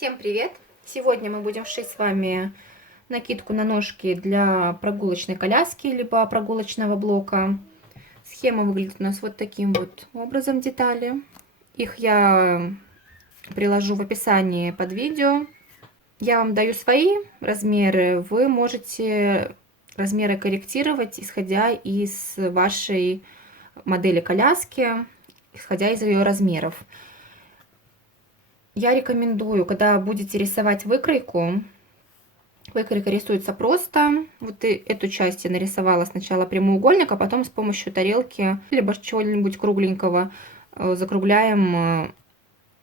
Всем привет! Сегодня мы будем шить с вами накидку на ножки для прогулочной коляски, либо прогулочного блока. Схема выглядит у нас вот таким вот образом детали. Их я приложу в описании под видео. Я вам даю свои размеры, вы можете размеры корректировать, исходя из вашей модели коляски, исходя из ее размеров. Я рекомендую, когда будете рисовать выкройку, выкройка рисуется просто. Вот эту часть я нарисовала сначала прямоугольник, а потом с помощью тарелки, либо чего-нибудь кругленького, закругляем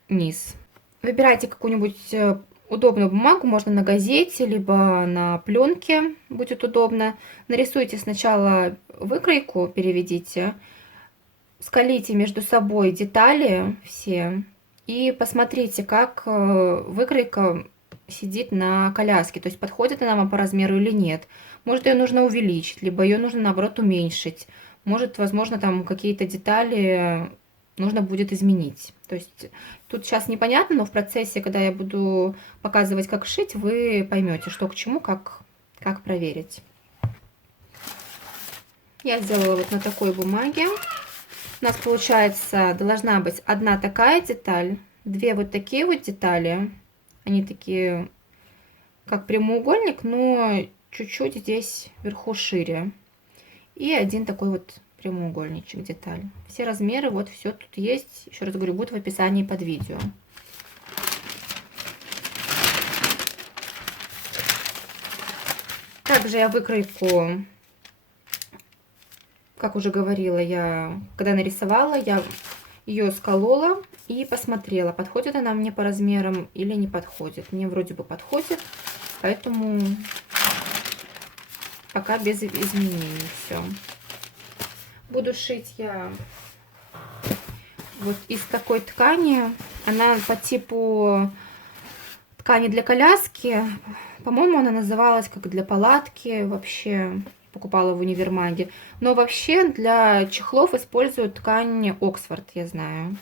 низ. Выбирайте какую-нибудь удобную бумагу, можно на газете, либо на пленке, будет удобно. Нарисуйте сначала выкройку, переведите, сколите между собой детали все. И посмотрите, как выкройка сидит на коляске, то есть подходит она вам по размеру или нет. Может, ее нужно увеличить, либо ее нужно, наоборот, уменьшить. Может, возможно, там какие-то детали нужно будет изменить. То есть тут сейчас непонятно, но в процессе, когда я буду показывать, как шить, вы поймете, что к чему, как проверить. Я сделала вот на такой бумаге. У нас получается, должна быть одна такая деталь, две вот такие вот детали. Они такие, как прямоугольник, но чуть-чуть здесь вверху шире. И один такой вот прямоугольничек деталь. Все размеры, вот все тут есть. Еще раз говорю, будет в описании под видео. Также я выкройку, как уже говорила, я когда нарисовала, я ее сколола и посмотрела, подходит она мне по размерам или не подходит. Мне вроде бы подходит, поэтому пока без изменений все. Буду шить я вот из такой ткани. Она по типу ткани для коляски. По-моему, она называлась как для палатки вообще. Покупала в универмаге. Но вообще для чехлов используют ткань Оксфорд, я знаю.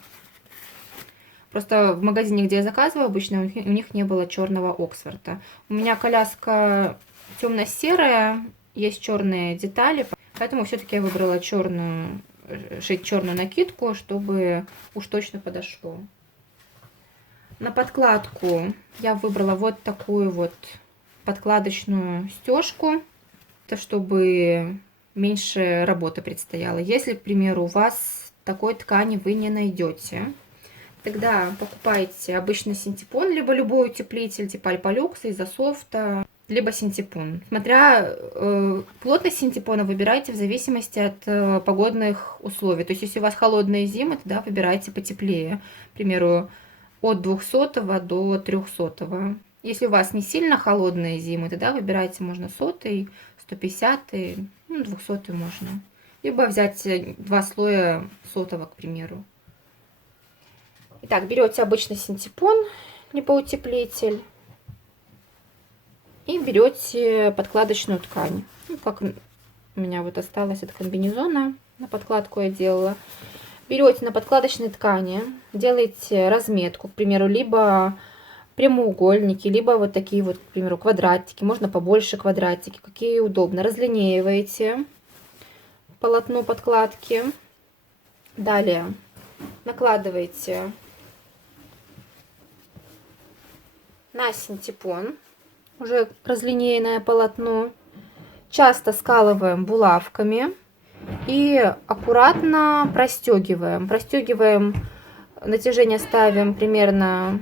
Просто в магазине, где я заказываю, обычно у них не было черного Оксфорда. У меня коляска темно-серая, есть черные детали, поэтому все-таки я выбрала черную, шить черную накидку, чтобы уж точно подошло. На подкладку я выбрала вот такую вот подкладочную стежку. Это чтобы меньше работы предстояло. Если, к примеру, у вас такой ткани вы не найдете, тогда покупайте обычный синтепон, либо любой утеплитель типа Альпалюкса, Изософта, либо синтепон. Смотря плотность синтепона выбирайте в зависимости от погодных условий. То есть, если у вас холодные зимы, тогда выбирайте потеплее. К примеру, от 200 до 300. Если у вас не сильно холодные зимы, тогда выбирайте, можно 100, 150, ну, 200 можно. Либо взять 2 слоя 100, к примеру. Итак, берете обычный синтепон, либо утеплитель. И берете подкладочную ткань. Ну, как у меня вот осталось от комбинезона, на подкладку я делала. Берете на подкладочной ткани, делаете разметку, к примеру, либо прямоугольники, либо вот такие вот, к примеру, квадратики. Можно побольше квадратики, какие удобно. Разлинеиваете полотно подкладки. Далее накладываете на синтепон уже разлинейное полотно. Часто скалываем булавками и аккуратно простегиваем. Простегиваем, натяжение ставим примерно,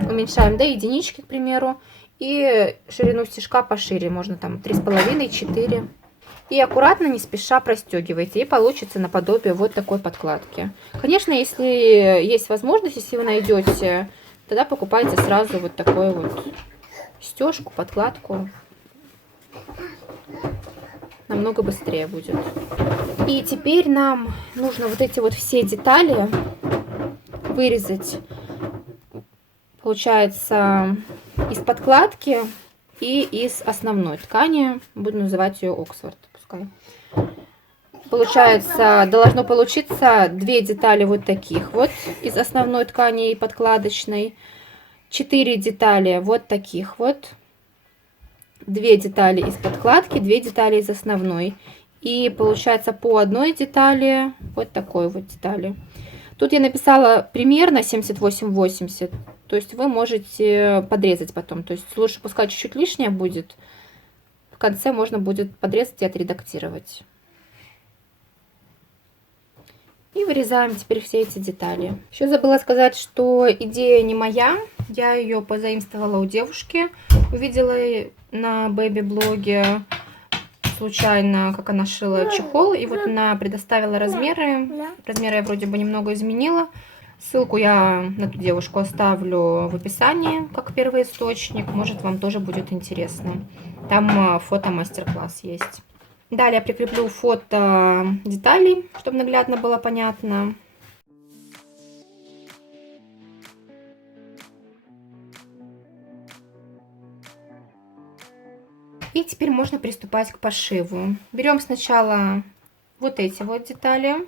уменьшаем до единички, к примеру, и ширину стежка пошире, можно там 3,5-4. И аккуратно, не спеша простегивайте, и получится наподобие вот такой подкладки. Конечно, если есть возможность, если вы найдете, тогда покупайте сразу вот такую вот стежку, подкладку. Намного быстрее будет. И теперь нам нужно вот эти вот все детали вырезать, получается, из подкладки и из основной ткани. Буду называть ее Оксфорд, пускай. Получается, должно получиться 2 детали вот таких вот из основной ткани и подкладочной. 4 детали вот таких вот. 2 детали из подкладки, 2 детали из основной. И получается по одной детали, вот такой вот детали. Тут я написала примерно 78-80. То есть вы можете подрезать потом. То есть лучше пускай чуть-чуть лишнее будет. В конце можно будет подрезать и отредактировать. И вырезаем теперь все эти детали. Еще забыла сказать, что идея не моя. Я ее позаимствовала у девушки. Увидела на бэби-блоге случайно, как она шила чехол. И вот она предоставила размеры. Размеры я вроде бы немного изменила. Ссылку я на ту девушку оставлю в описании, как первый источник. Может, вам тоже будет интересно. Там фото-мастер-класс есть. Далее я прикреплю фото деталей, чтобы наглядно было понятно. И теперь можно приступать к пошиву. Берем сначала вот эти вот детали.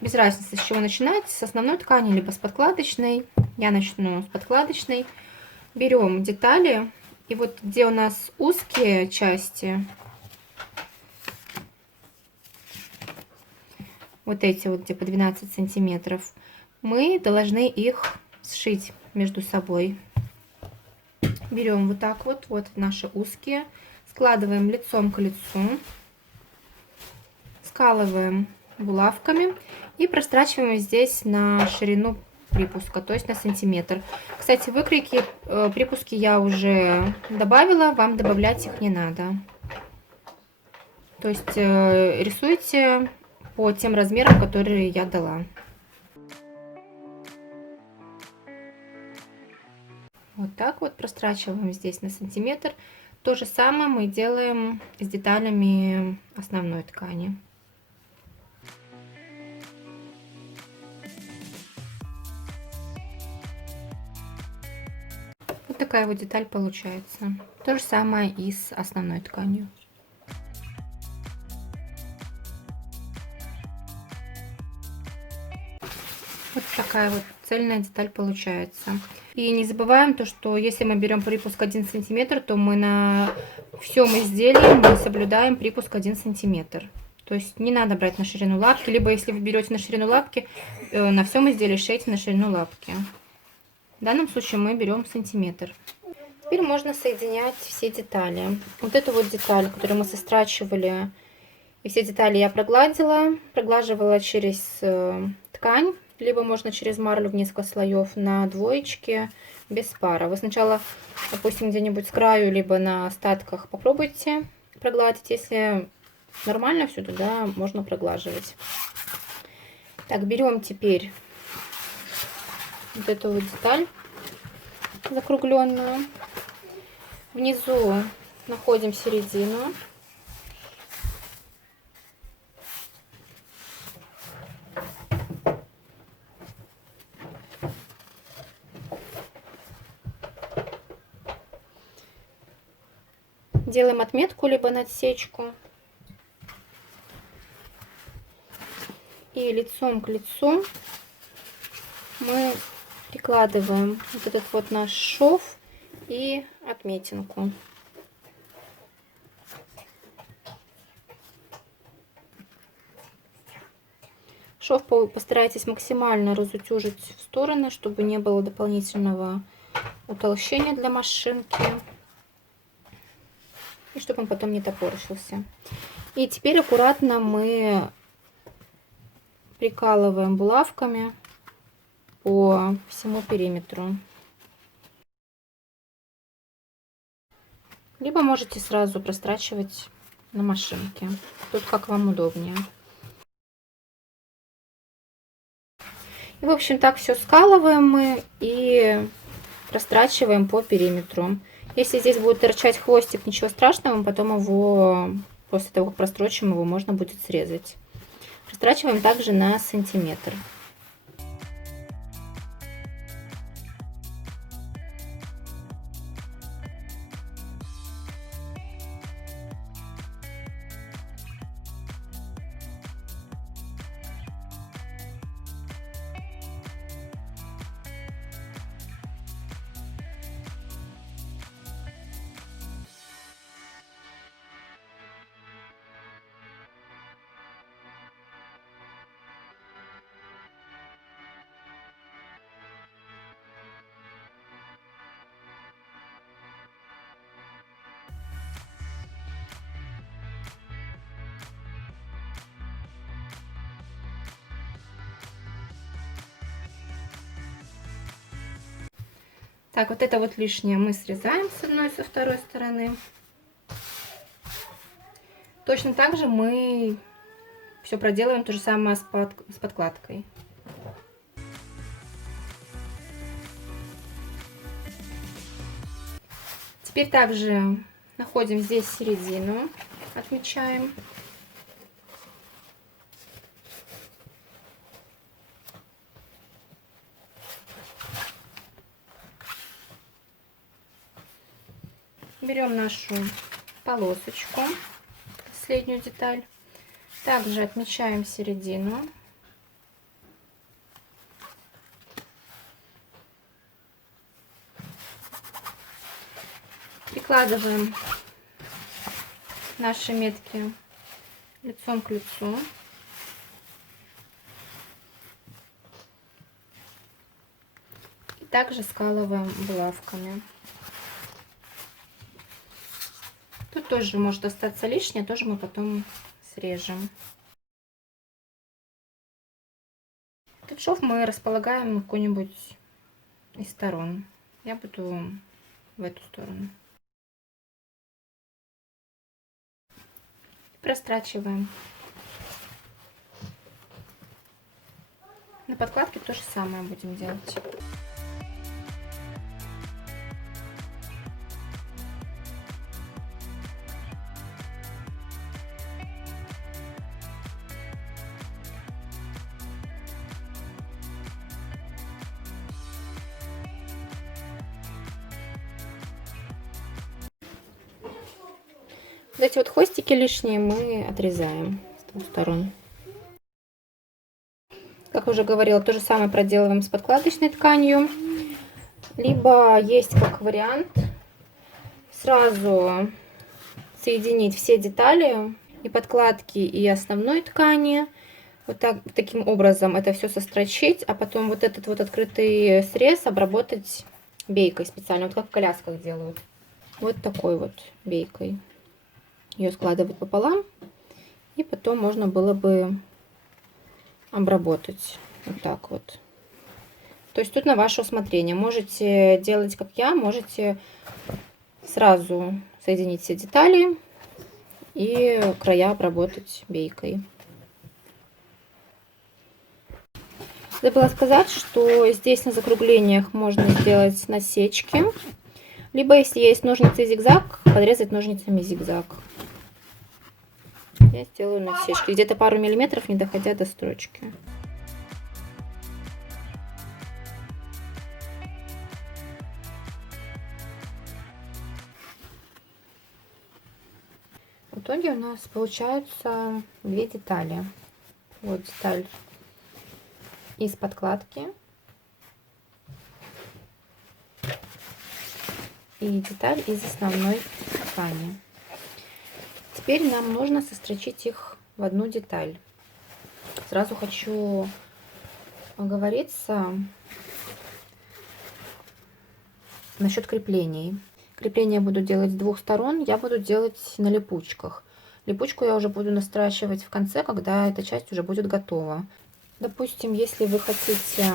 Без разницы, с чего начинать, с основной ткани, либо с подкладочной. Я начну с подкладочной. Берем детали. И вот где у нас узкие части, вот эти вот, где по 12 сантиметров, мы должны их сшить между собой. Берем вот так вот, вот наши узкие, складываем лицом к лицу, скалываем булавками и прострачиваем здесь на ширину припуска, то есть на сантиметр. Кстати, выкройки, припуски я уже добавила, вам добавлять их не надо. То есть рисуйте по тем размерам, которые я дала. Вот так вот прострачиваем здесь на сантиметр. То же самое мы делаем с деталями основной ткани. Вот такая вот деталь получается. То же самое и с основной тканью. Вот такая вот цельная деталь получается. И не забываем то, что если мы берем припуск 1 сантиметр, то мы на всем изделии мы соблюдаем припуск 1 сантиметр. То есть не надо брать на ширину лапки, либо если вы берете на ширину лапки, на всем изделии шейте на ширину лапки. В данном случае мы берем сантиметр. Теперь можно соединять все детали. Вот эту вот деталь, которую мы сострачивали, и все детали я проглаживала через ткань, либо можно через марлю в несколько слоев на двоечке без пара. Вы сначала, допустим, где-нибудь с краю, либо на остатках попробуйте прогладить. Если нормально все, тогда можно проглаживать. Так, берем теперь вот эту вот деталь закругленную. Внизу находим середину. Делаем отметку, либо надсечку. И лицом к лицу мы прикладываем вот этот вот наш шов и отметинку. Шов постарайтесь максимально разутюжить в стороны, чтобы не было дополнительного утолщения для машинки. И чтобы он потом не топорщился. И теперь аккуратно мы прикалываем булавками по всему периметру. Либо можете сразу прострачивать на машинке. Тут как вам удобнее. И, в общем, так все скалываем мы и прострачиваем по периметру. Если здесь будет торчать хвостик, ничего страшного, мы потом его, после того, как прострочим, его можно будет срезать. Прострачиваем также на сантиметр. Так, вот это вот лишнее мы срезаем с одной и со второй стороны. Точно так же мы все проделаем то же самое с подкладкой. Теперь также находим здесь середину, отмечаем. Берем нашу полосочку, последнюю деталь. Также отмечаем середину. Прикладываем наши метки лицом к лицу. И также скалываем булавками. Тут тоже может остаться лишнее, тоже мы потом срежем. Этот шов мы располагаем какой-нибудь из сторон. Я буду в эту сторону. Прострачиваем. На подкладке то же самое будем делать. Вот эти вот хвостики лишние мы отрезаем с двух сторон. Как уже говорила, то же самое проделываем с подкладочной тканью. Либо есть как вариант сразу соединить все детали и подкладки, и основной ткани. Вот так, таким образом это все сострочить, а потом вот этот вот открытый срез обработать бейкой специально, вот как в колясках делают. Вот такой вот бейкой. Ее складывать пополам, и потом можно было бы обработать вот так вот. То есть тут на ваше усмотрение. Можете делать как я, можете сразу соединить все детали и края обработать бейкой. Забыла сказать, что здесь на закруглениях можно сделать насечки, либо если есть ножницы зигзаг, подрезать ножницами зигзаг. Я сделаю насечки, где-то пару миллиметров, не доходя до строчки. В итоге у нас получаются две детали. Вот деталь из подкладки и деталь из основной ткани. Теперь нам нужно сострочить их в одну деталь. Сразу хочу оговориться насчет креплений. Крепление буду делать с двух сторон, я буду делать на липучках. Липучку я уже буду настрачивать в конце, когда эта часть уже будет готова. Допустим, если вы хотите,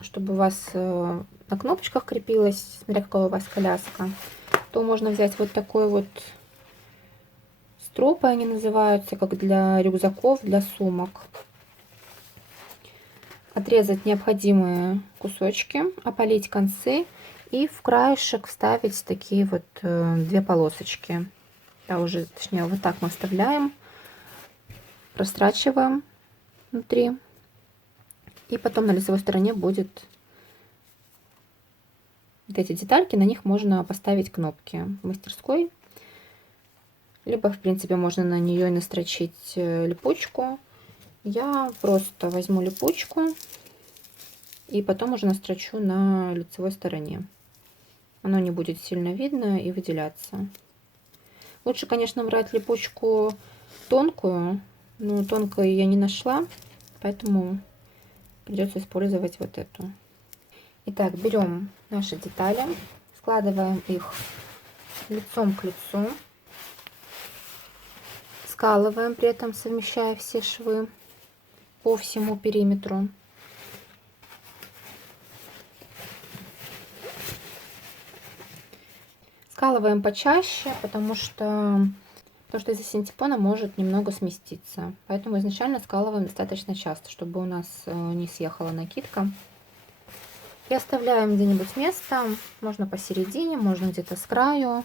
чтобы у вас на кнопочках крепилась, смотря какая у вас коляска, то можно взять вот такой вот стропы, они называются, как для рюкзаков, для сумок. Отрезать необходимые кусочки, опалить концы и в краешек вставить такие вот две полосочки. Точнее, вот так мы вставляем, прострачиваем внутри. И потом на лицевой стороне будет вот эти детальки, на них можно поставить кнопки в мастерской. Либо, в принципе, можно на нее и настрочить липучку. Я просто возьму липучку и потом уже настрочу на лицевой стороне. Оно не будет сильно видно и выделяться. Лучше, конечно, брать липучку тонкую, но тонкую я не нашла, поэтому придется использовать вот эту. Итак, берем наши детали, складываем их лицом к лицу, скалываем, при этом совмещая все швы по всему периметру. Скалываем почаще, потому что из-за синтепона может немного сместиться. Поэтому изначально скалываем достаточно часто, чтобы у нас не съехала накидка. И оставляем где-нибудь место, можно посередине, можно где-то с краю,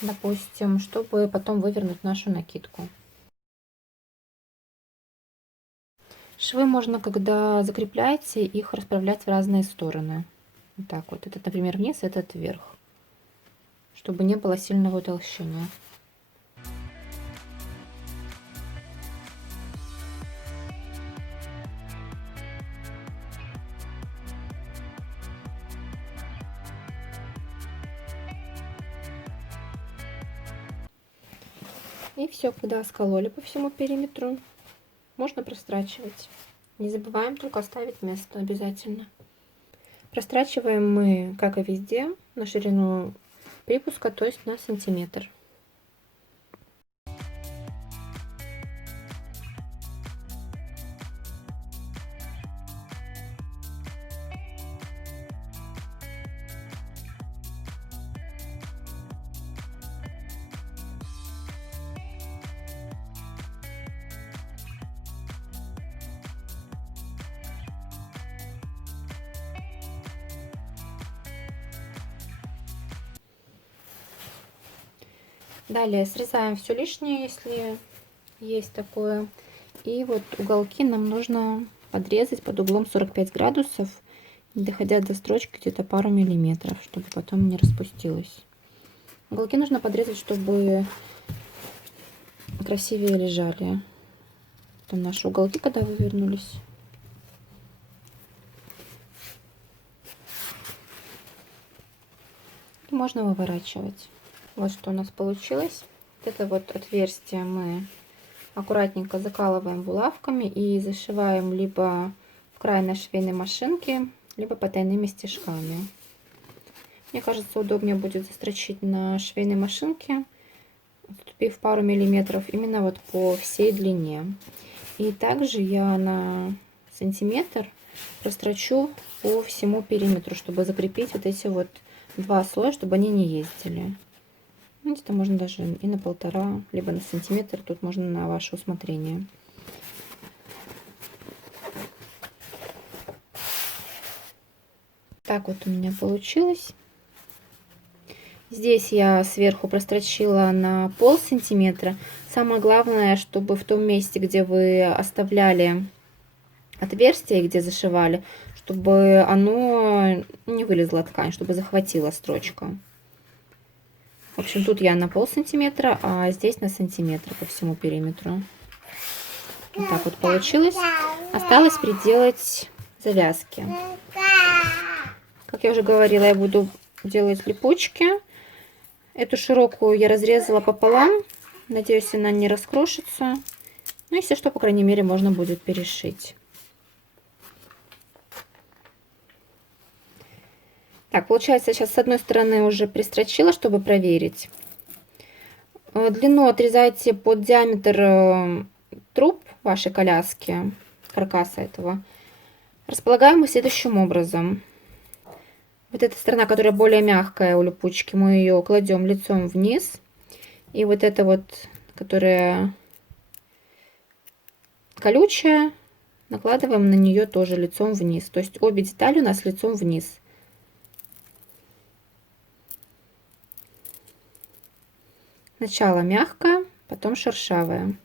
допустим, чтобы потом вывернуть нашу накидку. Швы можно, когда закрепляете, их расправлять в разные стороны. Вот так вот. Этот, например, вниз, этот вверх, чтобы не было сильного утолщения. И все, когда скололи по всему периметру, можно прострачивать. Не забываем только оставить место обязательно. Прострачиваем мы, как и везде, на ширину припуска, то есть на сантиметр. Далее срезаем все лишнее, если есть такое. И вот уголки нам нужно подрезать под углом 45 градусов, доходя до строчки где-то пару миллиметров, чтобы потом не распустилось. Уголки нужно подрезать, чтобы красивее лежали. Там наши уголки, когда вывернулись. И можно выворачивать. Вот что у нас получилось. Это вот отверстие мы аккуратненько закалываем булавками и зашиваем либо в край на швейной машинке, либо потайными стежками. Мне кажется, удобнее будет застрочить на швейной машинке, отступив пару миллиметров именно вот по всей длине. И также я на сантиметр прострочу по всему периметру, чтобы закрепить вот эти вот два слоя, чтобы они не ездили. Где-то можно даже и на 1,5, либо на сантиметр. Тут можно на ваше усмотрение. Так вот у меня получилось. Здесь я сверху прострочила на полсантиметра. Самое главное, чтобы в том месте, где вы оставляли отверстие, где зашивали, чтобы оно не вылезла ткань, чтобы захватила строчка. В общем, тут я на полсантиметра, а здесь на сантиметр по всему периметру. Вот так вот получилось. Осталось приделать завязки. Как я уже говорила, я буду делать липучки. Эту широкую я разрезала пополам. Надеюсь, она не раскрошится. Ну, если что, по крайней мере, можно будет перешить. Так, получается, сейчас с одной стороны уже пристрочила, чтобы проверить. Длину отрезайте под диаметр труб вашей коляски, каркаса этого. Располагаем мы следующим образом. Вот эта сторона, которая более мягкая у липучки, мы ее кладем лицом вниз. И вот эта вот, которая колючая, накладываем на нее тоже лицом вниз. То есть обе детали у нас лицом вниз. Сначала мягкая, потом шершавая.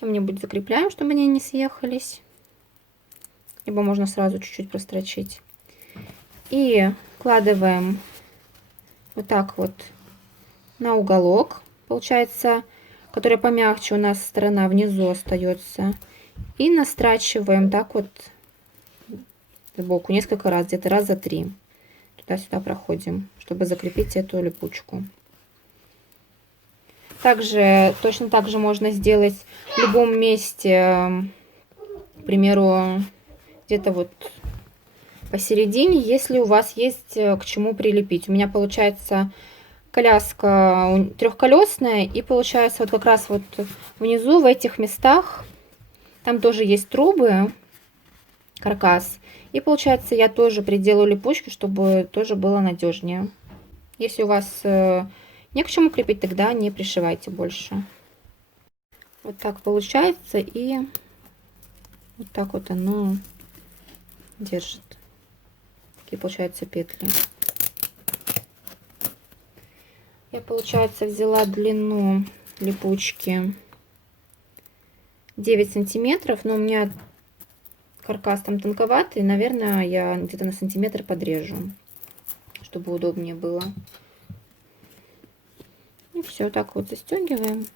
Чем-нибудь закрепляем, чтобы они не съехались. Либо можно сразу чуть-чуть прострочить. И вкладываем вот так вот на уголок. Получается, которая помягче у нас сторона внизу остается. И настрачиваем так вот сбоку несколько раз, где-то раза 3. Туда-сюда проходим, чтобы закрепить эту липучку. Также точно так же можно сделать в любом месте, к примеру, где-то вот посередине, если у вас есть к чему прилепить. У меня получается коляска трехколесная, и получается вот как раз вот внизу в этих местах, там тоже есть трубы, каркас. И получается, я тоже приделаю липучки, чтобы тоже было надежнее. Если у вас не к чему крепить, тогда не пришивайте больше. Вот так получается, и вот так вот оно держит. Такие получаются петли. Я, получается, взяла длину липучки 9 сантиметров, но у меня каркас там тонковатый, наверное, я где-то на сантиметр подрежу, чтобы удобнее было. И все, так вот застегиваем.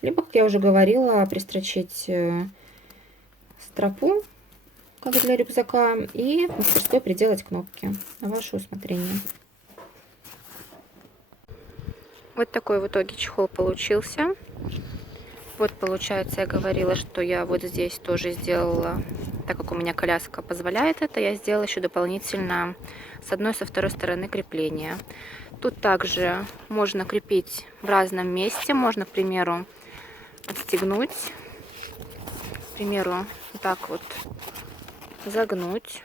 Либо, как я уже говорила, пристрочить стропу, как для рюкзака, и в мастерской приделать кнопки на ваше усмотрение. Вот такой в итоге чехол получился. Вот, получается, я говорила, что я вот здесь тоже сделала, так как у меня коляска позволяет это, я сделала еще дополнительно с одной и со второй стороны крепления. Тут также можно крепить в разном месте. Можно, к примеру, отстегнуть, к примеру, вот так вот загнуть.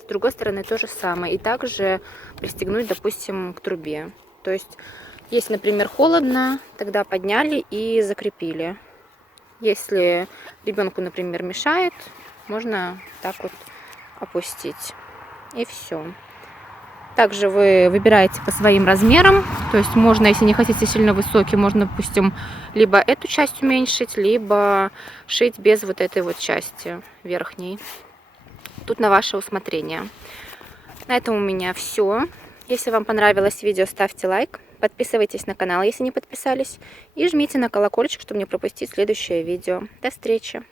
С другой стороны то же самое. И также пристегнуть, допустим, к трубе. То есть, если, например, холодно, тогда подняли и закрепили. Если ребенку, например, мешает, можно так вот опустить. И все. Также вы выбираете по своим размерам. То есть можно, если не хотите сильно высокий, можно, допустим, либо эту часть уменьшить, либо шить без вот этой вот части верхней. Тут на ваше усмотрение. На этом у меня все. Если вам понравилось видео, ставьте лайк. Подписывайтесь на канал, если не подписались. И жмите на колокольчик, чтобы не пропустить следующее видео. До встречи!